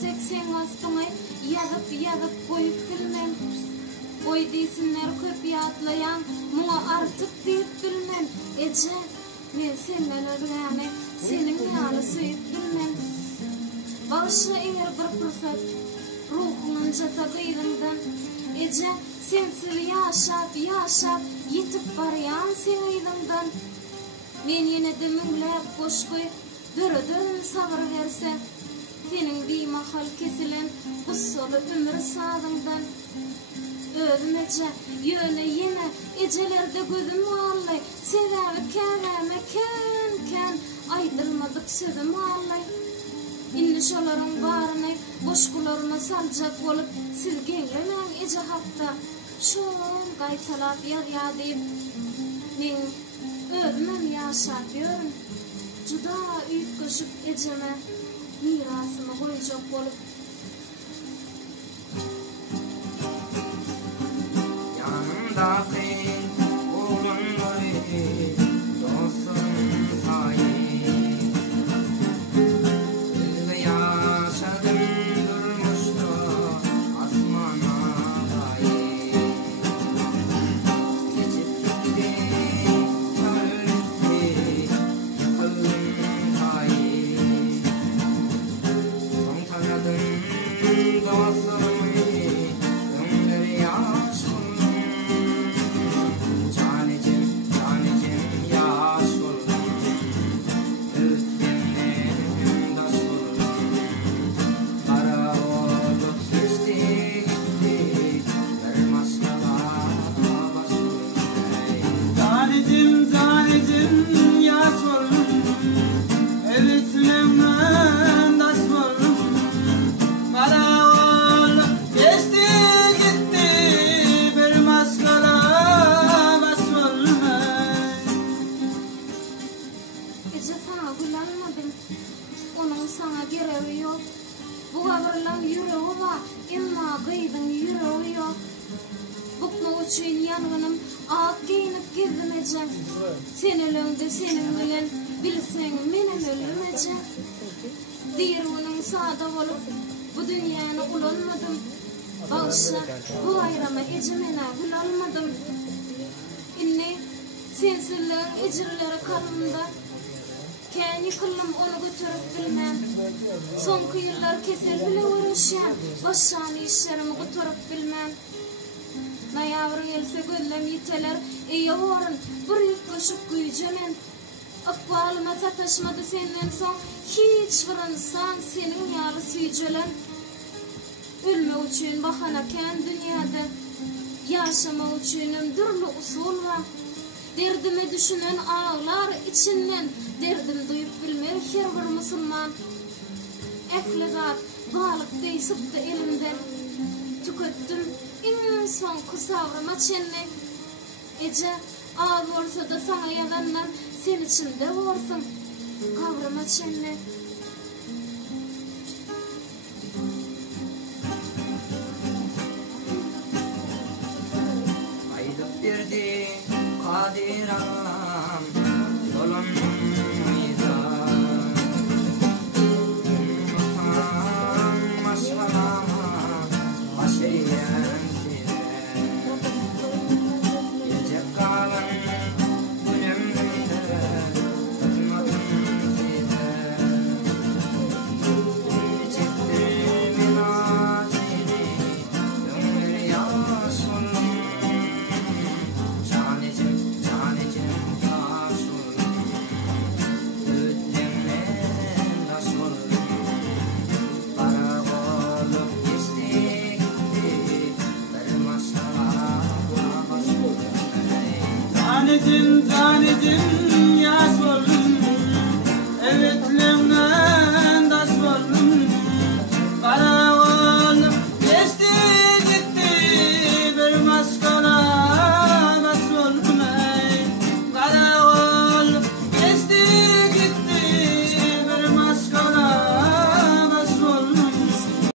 tek sen astyňy ýazyp goýup bilmem. Oy diýsinler köp ýatlaýan, muňa artyk diýip bilmem. Eje, men senden özgäni, seniň ýaly süýüp bilmem. Bağışla eger bir pursat, ruhunyň jasa gyýryndan. Eje, sensiz ýaşap ýetip barýan sen ýylyndan. Men ýene de müňläp goşgy, döre sabr berse, seniň beýmahal kesilen gussaly ömür sadyňdan. Özümeçe ýöne ýene ejelerde gözüm allay, sebäbi käme kän aýdylmadyk sözüm allay. Indi şolaryň baryny boşgularyma saljak bolup siz geňlemeň eje hakda şol gaýtalap ýar-ýar diýip men özümem ýaşap ýörüm. Juda üýt goşup ejeme mirasymy goýjak bolup senelöňde senin bilen bilseň menen ölmeje. Diýerunyň sada bolup bu dünýäni ulanmadym. Bağışla bu aýrama ejemena bulalmadym. Inni sensizliň ejirleri kalymda kän ýykylym onu götürüp bilmem. Soňky ýyllar kesel bile uğraşýan başany işlerimi götürüp bilmem. Noýabr gelse gözlem ýiteler, eýorin bir ýetgoşup güýjemen. Akbalyma sataşmady senden soň hiç bir insan seniň ýaly süýjelen. Ölmek üçin bahana kän dünýäde, ýaşamak üçin durly usul bar. Derdime düşünen ağlar içinden, derdim duýup bilmer her bir musulman. Ehli zat balyk diýsipdi elimden, tüketdim en soňky sabryma çenni. Eje az bolsa da sana ýagandan sen içinde bolsun, kabryma çenni. Aýdyp berdi Kadir Allah'ım yolum Zanecim